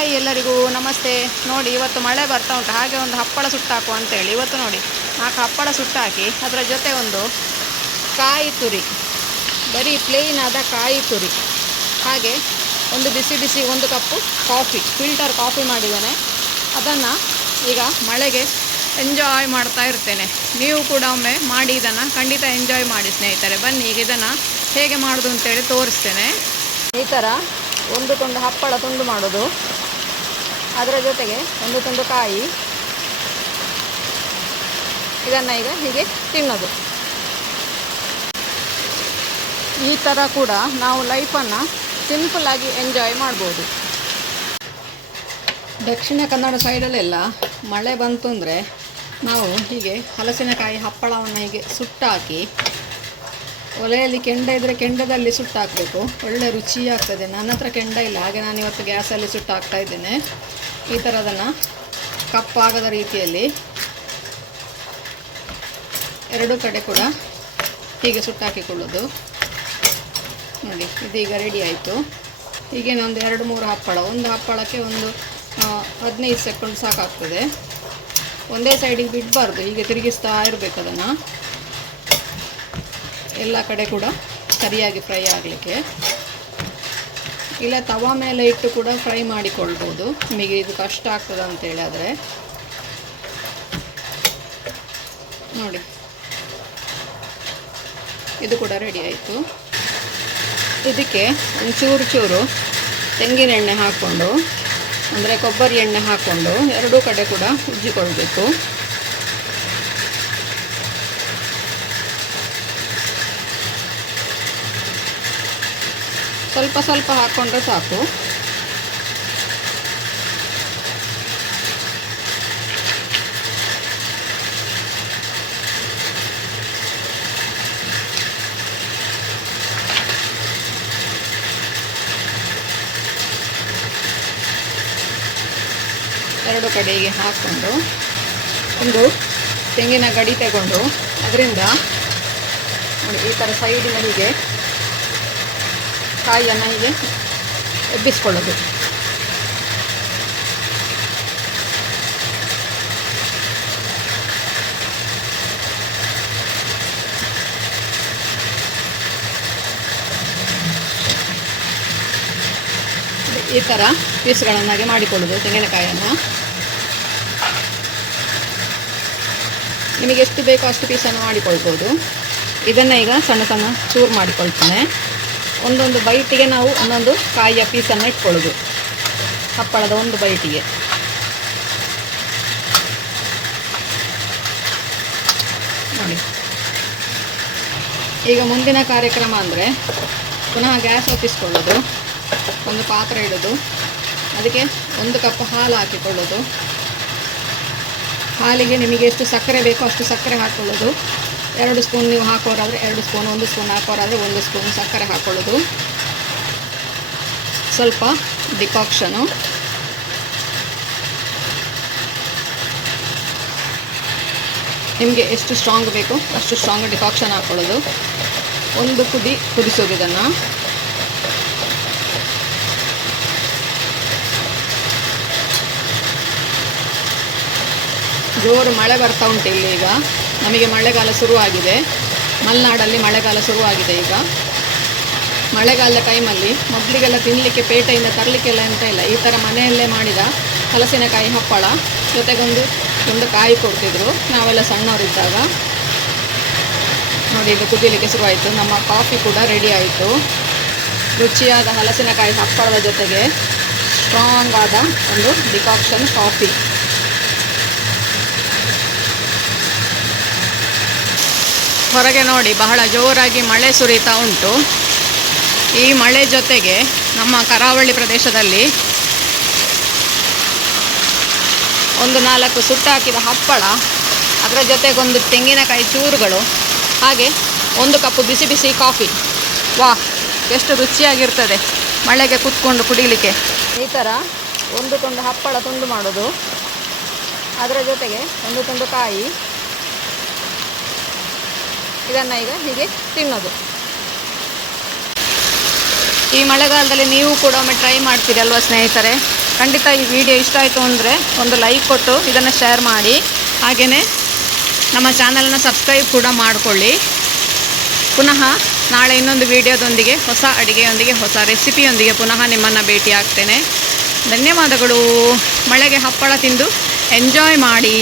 Hi ಎಲ್ಲರಿಗೂ, ನಮಸ್ತೆ. ನೋಡಿ, ಇವತ್ತು ಮಳೆ ಬರ್ತಾ ಉಂಟು. ಹಾಗೆ ಒಂದು ಹಪ್ಪಳ ಸುಟ್ಟಾಕು ಅಂತೇಳಿ. ಇವತ್ತು ನೋಡಿ, ನಾಲ್ಕು ಹಪ್ಪಳ ಸುಟ್ಟಾಕಿ ಅದರ ಜೊತೆ ಒಂದು ಕಾಯಿ ತುರಿ. ಬರೀ ಪ್ಲೇನ್ ಆದ ಕಾಯಿ ತುರಿ. ಹಾಗೆ ಒಂದು ಬಿಸಿ ಬಿಸಿ ಒಂದು ಕಪ್ಪು ಕಾಫಿ ಫಿಲ್ಟರ್ ಕಾಫಿ ಮಾಡಿದ್ದೇನೆ. ಅದನ್ನು ಈಗ ಮಳೆಗೆ ಎಂಜಾಯ್ ಮಾಡ್ತಾ ಇರ್ತೇನೆ. ನೀವು ಕೂಡ ಒಮ್ಮೆ ಮಾಡಿ ಇದನ್ನು ಖಂಡಿತ ಎಂಜಾಯ್ ಮಾಡಿ ಸ್ನೇಹಿತರೆ. ಬನ್ನಿ, ಈಗ ಇದನ್ನು ಹೇಗೆ ಮಾಡೋದು ಅಂತೇಳಿ ತೋರಿಸ್ತೇನೆ. ಈ ಥರ ಒಂದು ತುಂಡು ಹಪ್ಪಳ ತುಂಡು ಮಾಡೋದು. ಅದರ ಜೊತೆಗೆ ಒಂದು ತುಂಡು ಕಾಯಿ ಇದನ್ನು ಈಗ ಹೀಗೆ ತಿನ್ನೋದು. ಈ ಥರ ಕೂಡ ನಾವು ಲೈಫನ್ನು ಸಿಂಪಲ್ಲಾಗಿ ಎಂಜಾಯ್ ಮಾಡ್ಬೋದು. ದಕ್ಷಿಣ ಕನ್ನಡ ಸೈಡಲ್ಲೆಲ್ಲ ಮಳೆ ಬಂತು ಅಂದರೆ ನಾವು ಹೀಗೆ ಹಲಸಿನಕಾಯಿ ಹಪ್ಪಳವನ್ನು ಹೀಗೆ ಸುಟ್ಟಾಕಿ ಒಲೆಯಲ್ಲಿ ಕೆಂಡ ಇದ್ದರೆ ಕೆಂಡದಲ್ಲಿ ಸುಟ್ಟಾಕಬೇಕು. ಒಳ್ಳೆ ರುಚಿ ಆಗ್ತದೆ. ನನ್ನ ಹತ್ರ ಕೆಂಡ ಇಲ್ಲ. ಹಾಗೆ ನಾನು ಇವತ್ತು ಗ್ಯಾಸಲ್ಲಿ ಸುಟ್ಟಾಕ್ತಾ ಇದ್ದೇನೆ. ಈ ಥರ ಅದನ್ನು ಕಪ್ಪಾಗದ ರೀತಿಯಲ್ಲಿ ಎರಡು ಕಡೆ ಕೂಡ ಹೀಗೆ ಸುಟ್ಟಾಕಿಕೊಳ್ಳೋದು. ನೋಡಿ, ಇದೀಗ ರೆಡಿ ಆಯಿತು. ಹೀಗೆ ಒಂದು ಎರಡು, ಮೂರು ಹಪ್ಪಳ. ಒಂದು ಹಪ್ಪಳಕ್ಕೆ ಒಂದು ಹದಿನೈದು ಸೆಕೆಂಡ್ ಸಾಕಾಗ್ತದೆ. ಒಂದೇ ಸೈಡಿಗೆ ಬಿಡಬಾರ್ದು. ಹೀಗೆ ತಿರುಗಿಸ್ತಾ ಇರಬೇಕು ಅದನ್ನು. ಎಲ್ಲ ಕಡೆ ಕೂಡ ಸರಿಯಾಗಿ ಫ್ರೈ ಆಗಲಿಕ್ಕೆ. ಇಲ್ಲ, ತವಾ ಮೇಲೆ ಇಟ್ಟು ಕೂಡ ಫ್ರೈ ಮಾಡಿಕೊಳ್ಬೋದು. ನಿಮಗೆ ಇದು ಕಷ್ಟ ಆಗ್ತದೆ ಅಂತೇಳಿ ಆದರೆ ನೋಡಿ. ಇದು ಕೂಡ ರೆಡಿ ಆಯಿತು. ಇದಕ್ಕೆ ಒಂಚೂರು ಚೂರು ಚೂರು ತೆಂಗಿನ ಎಣ್ಣೆ ಹಾಕ್ಕೊಂಡು, ಅಂದರೆ ಕೊಬ್ಬರಿ ಎಣ್ಣೆ ಹಾಕ್ಕೊಂಡು, ಎರಡೂ ಕಡೆ ಕೂಡ ಉಜ್ಜಿಕೊಳ್ಬೇಕು. ಸ್ವಲ್ಪ ಸ್ವಲ್ಪ ಹಾಕ್ಕೊಂಡ್ರೆ ಸಾಕು. ಎರಡು ಕಡೆಗೆ ಹಾಕ್ಕೊಂಡು ಒಂದು ತೆಂಗಿನ ಗಡಿ ತಗೊಂಡು ಅದರಿಂದ ಈ ಥರ ಸೈಡಿನ ಹೀಗೆ ಕಾಯಿಯನ್ನು ಹೀಗೆ ಎಬ್ಬಿಸ್ಕೊಳ್ಳೋದು. ಈ ಥರ ಪೀಸ್ಗಳನ್ನಾಗಿ ಮಾಡಿಕೊಳ್ಳೋದು ತೆಂಗಿನಕಾಯನ್ನು ನಿಮಗೆ ಎಷ್ಟು ಬೇಕೋ ಅಷ್ಟು ಪೀಸನ್ನು ಮಾಡಿಕೊಳ್ಬೋದು. ಇದನ್ನು ಈಗ ಸಣ್ಣ ಸಣ್ಣ ಚೂರು ಮಾಡಿಕೊಳ್ತೇನೆ. ಒಂದೊಂದು ಬೈಟಿಗೆ ನಾವು ಒಂದೊಂದು ಕಾಯಿಯ ಪೀಸನ್ನು ಇಟ್ಕೊಳ್ಳೋದು. ಹಪ್ಪಳದ ಒಂದು ಬೈಟಿಗೆ. ನೋಡಿ. ಈಗ ಮುಂದಿನ ಕಾರ್ಯಕ್ರಮ ಅಂದರೆ ಪುನಃ ಗ್ಯಾಸ್ ಒಪ್ಪಿಸ್ಕೊಳ್ಳೋದು, ಒಂದು ಪಾತ್ರೆ ಇಡೋದು, ಅದಕ್ಕೆ ಒಂದು ಕಪ್ ಹಾಲು ಹಾಕಿಕೊಳ್ಳೋದು. ಹಾಲಿಗೆ ನಿಮಗೆ ಎಷ್ಟು ಸಕ್ಕರೆ ಬೇಕೋ ಅಷ್ಟು ಸಕ್ಕರೆ ಹಾಕ್ಕೊಳ್ಳೋದು. ಎರಡು ಸ್ಪೂನ್ ನೀವು ಹಾಕೋರಾದರೆ ಎರಡು ಸ್ಪೂನ್, ಒಂದು ಸ್ಪೂನ್ ಹಾಕೋರಾದರೆ ಒಂದು ಸ್ಪೂನ್ ಸಕ್ಕರೆ ಹಾಕೊಳ್ಳೋದು. ಸ್ವಲ್ಪ ಡಿಕಾಕ್ಷನು. ನಿಮಗೆ ಎಷ್ಟು ಸ್ಟ್ರಾಂಗ್ ಬೇಕು ಅಷ್ಟು ಸ್ಟ್ರಾಂಗ್ ಡಿಕಾಕ್ಷನ್ ಹಾಕೊಳ್ಳೋದು. ಒಂದು ಕುದಿ ಕುದಿಸೋದು ಇದನ್ನು. ಜೋರು ಮಳೆ ಬರ್ತಾ ಉಂಟು ಇಲ್ಲಿ ಈಗ. ನಮಗೆ ಮಳೆಗಾಲ ಶುರುವಾಗಿದೆ. ಮಲೆನಾಡಲ್ಲಿ ಮಳೆಗಾಲ ಶುರುವಾಗಿದೆ ಈಗ. ಮಳೆಗಾಲದ ಟೈಮಲ್ಲಿ ಮಕ್ಕಳಿಗೆಲ್ಲ ತಿನ್ನಲಿಕ್ಕೆ ಪೇಟೆಯಿಂದ ತರಲಿಕ್ಕೆಲ್ಲ ಎಂತ ಇಲ್ಲ. ಈ ಥರ ಮನೆಯಲ್ಲೇ ಮಾಡಿದ ಹಲಸಿನಕಾಯಿ ಹಪ್ಪಳ, ಜೊತೆಗೊಂದು, ಒಂದು ಕಾಯಿ ಕೊಡ್ತಿದ್ರು. ನಾವೆಲ್ಲ ಸಣ್ಣವರಿದ್ದಾಗ ನೋಡಿ ಇದು ಕುದಿಲಿಕ್ಕೆ ಶುರುವಾಯಿತು. ನಮ್ಮ ಕಾಫಿ ಕೂಡ ರೆಡಿ ಆಯಿತು. ರುಚಿಯಾದ ಹಲಸಿನಕಾಯಿ ಹಪ್ಪಳದ ಜೊತೆಗೆ ಸ್ಟ್ರಾಂಗ್ ಆದ ಒಂದು ಡಿಕಾಕ್ಷನ್ ಕಾಫಿ. ಹೊರಗೆ ನೋಡಿ ಬಹಳ ಜೋರಾಗಿ ಮಳೆ ಸುರಿತಾ ಉಂಟು. ಈ ಮಳೆ ಜೊತೆಗೆ ನಮ್ಮ ಕರಾವಳಿ ಪ್ರದೇಶದಲ್ಲಿ ಒಂದು ನಾಲ್ಕು ಸುಟ್ಟಾಕಿದ ಹಪ್ಪಳ, ಅದರ ಜೊತೆಗೊಂದು ತೆಂಗಿನಕಾಯಿ ಚೂರುಗಳು, ಹಾಗೆ ಒಂದು ಕಪ್ಪು ಬಿಸಿ ಬಿಸಿ ಕಾಫಿ. ವಾ ಎಷ್ಟು ರುಚಿಯಾಗಿರ್ತದೆ ಮಳೆಗೆ ಕುತ್ಕೊಂಡು ಕುಡಿಲಿಕ್ಕೆ. ಈ ಥರ ಒಂದು ತುಂಡು ಹಪ್ಪಳ ತುಂಡು ಮಾಡೋದು. ಅದರ ಜೊತೆಗೆ ಒಂದು ತುಂಡು ಕಾಯಿ. ಇದನ್ನು ಈಗ ಹೀಗೆ ತಿನ್ನೋದು. ಈ ಮಳೆಗಾಲದಲ್ಲಿ ನೀವು ಕೂಡ ಒಮ್ಮೆ ಟ್ರೈ ಮಾಡ್ತೀರಿ ಅಲ್ವಾ ಸ್ನೇಹಿತರೆ? ಖಂಡಿತ ಈ ವಿಡಿಯೋ ಇಷ್ಟ ಆಯಿತು ಅಂದರೆ ಒಂದು ಲೈಕ್ ಕೊಟ್ಟು ಇದನ್ನು ಶೇರ್ ಮಾಡಿ. ಹಾಗೆಯೇ ನಮ್ಮ ಚಾನಲನ್ನು ಸಬ್ಸ್ಕ್ರೈಬ್ ಕೂಡ ಮಾಡಿಕೊಳ್ಳಿ. ಪುನಃ ನಾಳೆ ಇನ್ನೊಂದು ವಿಡಿಯೋದೊಂದಿಗೆ ಹೊಸ ಅಡುಗೆಯೊಂದಿಗೆ, ಹೊಸ ರೆಸಿಪಿಯೊಂದಿಗೆ ಪುನಃ ನಿಮ್ಮನ್ನು ಭೇಟಿ ಆಗ್ತೇನೆ. ಧನ್ಯವಾದಗಳು. ಮಳೆಗೆ ಹಪ್ಪಳ ತಿಂದು ಎಂಜಾಯ್ ಮಾಡಿ.